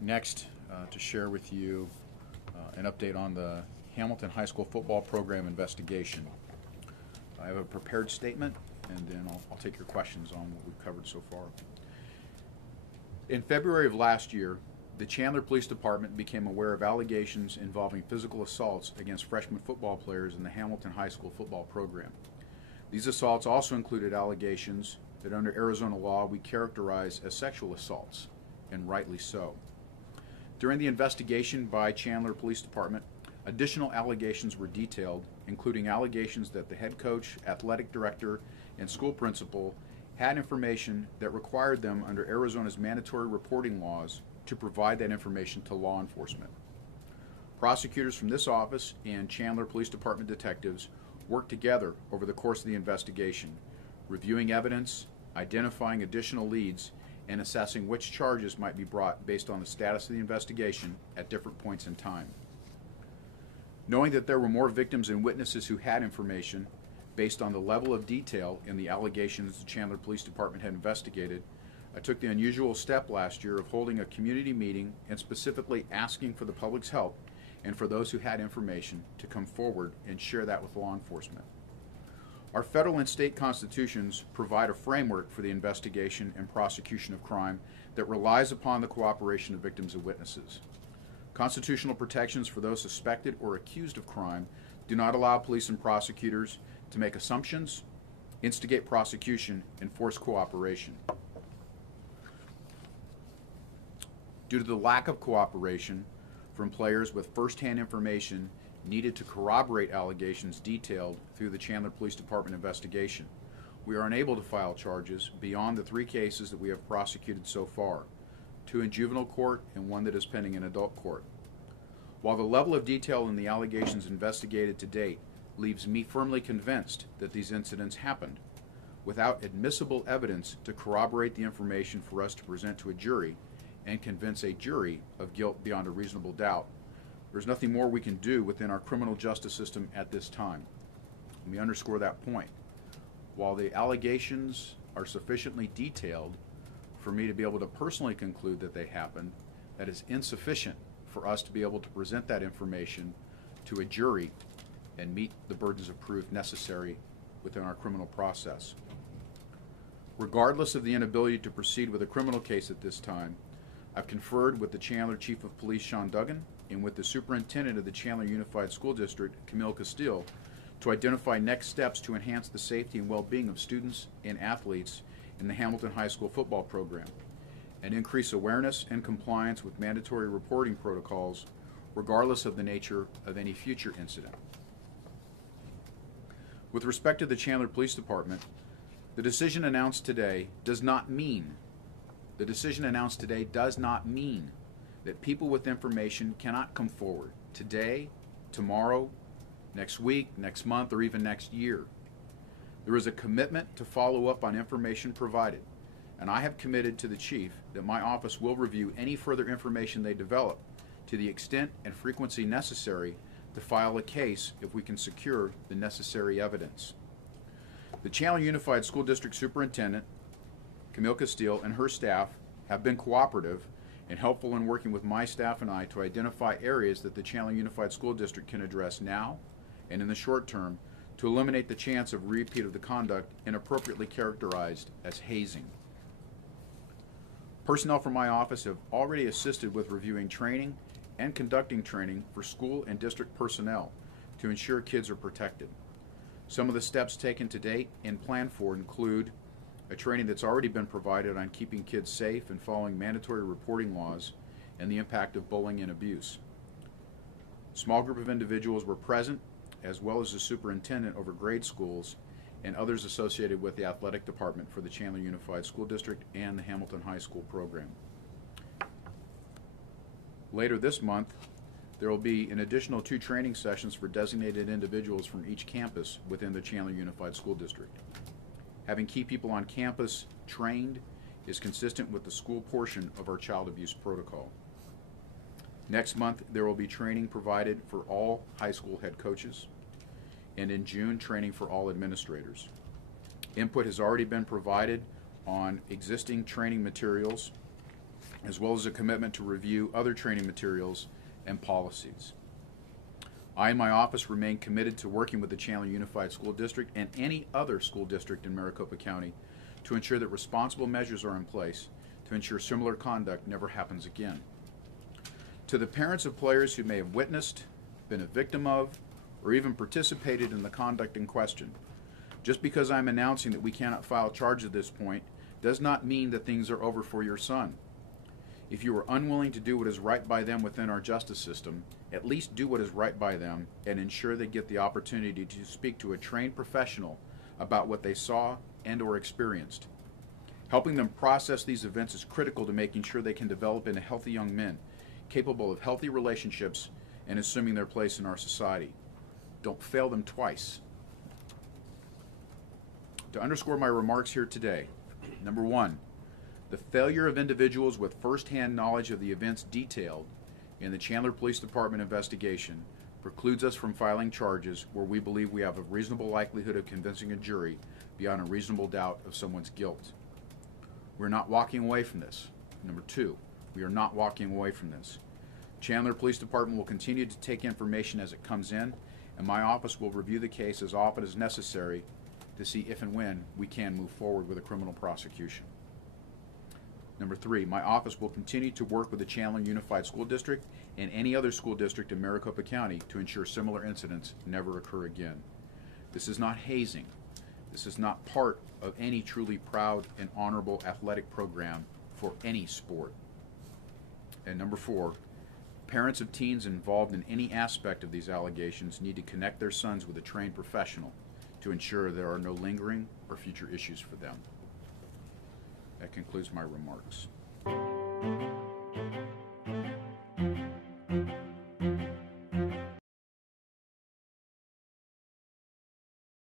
Next, to share with you an update on the Hamilton High School football program investigation. I have a prepared statement, and then I'll take your questions on what we've covered so far. In February of last year, the Chandler Police Department became aware of allegations involving physical assaults against freshman football players in the Hamilton High School football program. These assaults also included allegations that under Arizona law we characterize as sexual assaults, and rightly so. During the investigation by Chandler Police Department, additional allegations were detailed, including allegations that the head coach, athletic director, and school principal had information that required them under Arizona's mandatory reporting laws to provide that information to law enforcement. Prosecutors from this office and Chandler Police Department detectives worked together over the course of the investigation, reviewing evidence, identifying additional leads, and assessing which charges might be brought based on the status of the investigation at different points in time. Knowing that there were more victims and witnesses who had information, based on the level of detail in the allegations the Chandler Police Department had investigated, I took the unusual step last year of holding a community meeting and specifically asking for the public's help and for those who had information to come forward and share that with law enforcement. Our federal and state constitutions provide a framework for the investigation and prosecution of crime that relies upon the cooperation of victims and witnesses. Constitutional protections for those suspected or accused of crime do not allow police and prosecutors to make assumptions, instigate prosecution, and force cooperation. Due to the lack of cooperation from players with first-hand information needed to corroborate allegations detailed through the Chandler Police Department investigation, we are unable to file charges beyond the 3 cases that we have prosecuted so far, 2 in juvenile court and 1 that is pending in adult court. While the level of detail in the allegations investigated to date leaves me firmly convinced that these incidents happened, without admissible evidence to corroborate the information for us to present to a jury and convince a jury of guilt beyond a reasonable doubt, there's nothing more we can do within our criminal justice system at this time. Let me underscore that point. While the allegations are sufficiently detailed for me to be able to personally conclude that they happened, that is insufficient for us to be able to present that information to a jury and meet the burdens of proof necessary within our criminal process. Regardless of the inability to proceed with a criminal case at this time, I've conferred with the Chandler Chief of Police, Sean Duggan, and with the Superintendent of the Chandler Unified School District, Camille Castile, to identify next steps to enhance the safety and well-being of students and athletes in the Hamilton High School football program, and increase awareness and compliance with mandatory reporting protocols, regardless of the nature of any future incident. With respect to the Chandler Police Department, the decision announced today does not mean that people with information cannot come forward today, tomorrow, next week, next month, or even next year. There is a commitment to follow up on information provided, and I have committed to the Chief that my office will review any further information they develop to the extent and frequency necessary to file a case if we can secure the necessary evidence. The Chandler Unified School District Superintendent, Camille Castile, and her staff have been cooperative and helpful in working with my staff and I to identify areas that the Chandler Unified School District can address now and in the short term to eliminate the chance of repeat of the conduct inappropriately characterized as hazing. Personnel from my office have already assisted with reviewing training and conducting training for school and district personnel to ensure kids are protected. Some of the steps taken to date and planned for include a training that's already been provided on keeping kids safe and following mandatory reporting laws and the impact of bullying and abuse. A small group of individuals were present, as well as the superintendent over grade schools and others associated with the athletic department for the Chandler Unified School District and the Hamilton High School program. Later this month, there will be an additional 2 training sessions for designated individuals from each campus within the Chandler Unified School District. Having key people on campus trained is consistent with the school portion of our child abuse protocol. Next month, there will be training provided for all high school head coaches, and in June, training for all administrators. Input has already been provided on existing training materials as well as a commitment to review other training materials and policies. I and my office remain committed to working with the Chandler Unified School District and any other school district in Maricopa County to ensure that responsible measures are in place to ensure similar conduct never happens again. To the parents of players who may have witnessed, been a victim of, or even participated in the conduct in question, just because I'm announcing that we cannot file charges at this point does not mean that things are over for your son. If you are unwilling to do what is right by them within our justice system, at least do what is right by them and ensure they get the opportunity to speak to a trained professional about what they saw and or experienced. Helping them process these events is critical to making sure they can develop into healthy young men, capable of healthy relationships and assuming their place in our society. Don't fail them twice. To underscore my remarks here today, number one, the failure of individuals with first-hand knowledge of the events detailed in the Chandler Police Department investigation precludes us from filing charges where we believe we have a reasonable likelihood of convincing a jury beyond a reasonable doubt of someone's guilt. We're not walking away from this. Number two, we are not walking away from this. Chandler Police Department will continue to take information as it comes in, and my office will review the case as often as necessary to see if and when we can move forward with a criminal prosecution. Number three, my office will continue to work with the Chandler Unified School District and any other school district in Maricopa County to ensure similar incidents never occur again. This is not hazing. This is not part of any truly proud and honorable athletic program for any sport. And number four, parents of teens involved in any aspect of these allegations need to connect their sons with a trained professional to ensure there are no lingering or future issues for them. That concludes my remarks.